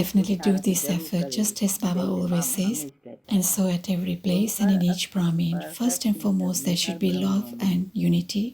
definitely do this effort just as Baba always says. And so at every place and in each Brahmin, first and foremost there should be love and unity.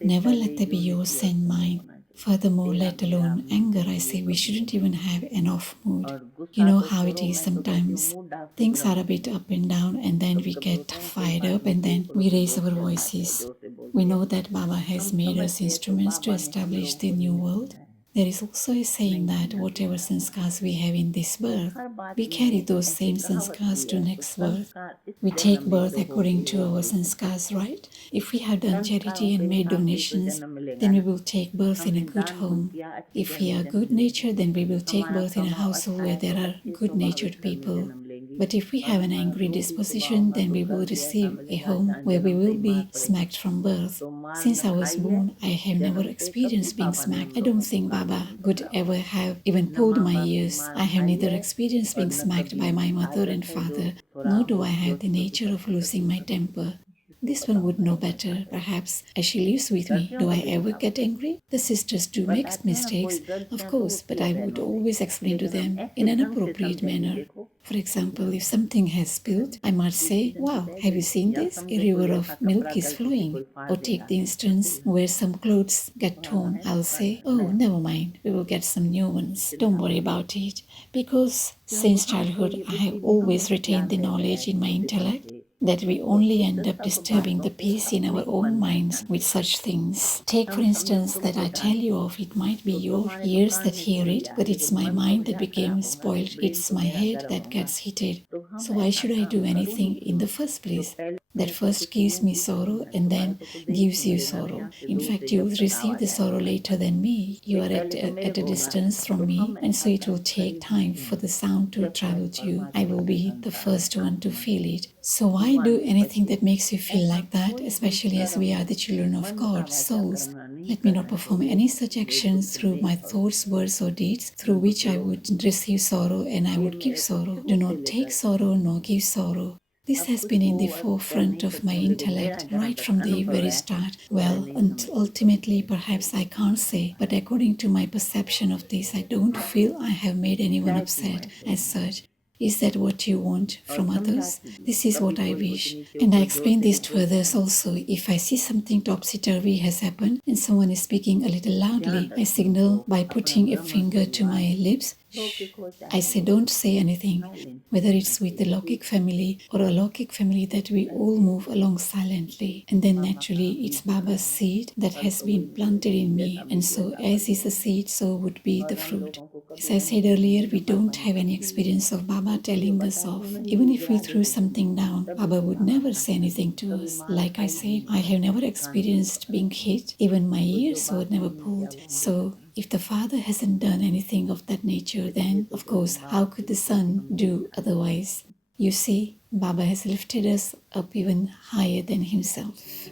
Never let there be yours and mine. Furthermore, let alone anger, I say we shouldn't even have an off mood. You know how it is sometimes. Things are a bit up and down and then we get fired up and then we raise our voices. We know that Baba has made us instruments to establish the new world. There is also a saying that whatever sanskars we have in this birth, we carry those same sanskars to next birth. We take birth according to our sanskars, right? If we have done charity and made donations, then we will take birth in a good home. If we are good natured, then we will take birth in a household where there are good natured people. But if we have an angry disposition, then we will receive a home where we will be smacked from birth. Since I was born, I have never experienced being smacked. I don't think Baba could ever have even pulled my ears. I have neither experienced being smacked by my mother and father, nor do I have the nature of losing my temper. This one would know better, perhaps, as she lives with me. Do I ever get angry? The sisters do make mistakes, of course, but I would always explain to them in an appropriate manner. For example, if something has spilled, I might say, "Wow, have you seen this? A river of milk is flowing." Or take the instance where some clothes get torn. I'll say, "Oh, never mind, we will get some new ones. Don't worry about it." Because since childhood, I have always retained the knowledge in my intellect that we only end up disturbing the peace in our own minds with such things. Take for instance that I tell you of, it might be your ears that hear it, but it's my mind that became spoiled, it's my head that gets heated. So why should I do anything in the first place? That first gives me sorrow and then gives you sorrow. In fact, you will receive the sorrow later than me. You are at a distance from me, and so it will take time for the sound to travel to you. I will be the first one to feel it. So why do anything that makes you feel like that, especially as we are the children of God, souls? Let me not perform any such actions through my thoughts, words, or deeds, through which I would receive sorrow and I would give sorrow. Do not take sorrow nor give sorrow. This has been in the forefront of my intellect right from the very start. Well, and ultimately, perhaps I can't say, but according to my perception of this, I don't feel I have made anyone upset as such. Is that what you want from others? This is what I wish. And I explain this to others also. If I see something topsy-turvy has happened and someone is speaking a little loudly, I signal by putting a finger to my lips. I say don't say anything, whether it's with the Lokik family or a Lokik family, that we all move along silently. And then naturally it's Baba's seed that has been planted in me, and so as is the seed, so would be the fruit. As I said earlier, we don't have any experience of Baba telling us off. Even if we threw something down, Baba would never say anything to us. Like I said, I have never experienced being hit, even my ears were never pulled. So if the Father hasn't done anything of that nature, then, of course, how could the Son do otherwise? You see, Baba has lifted us up even higher than himself.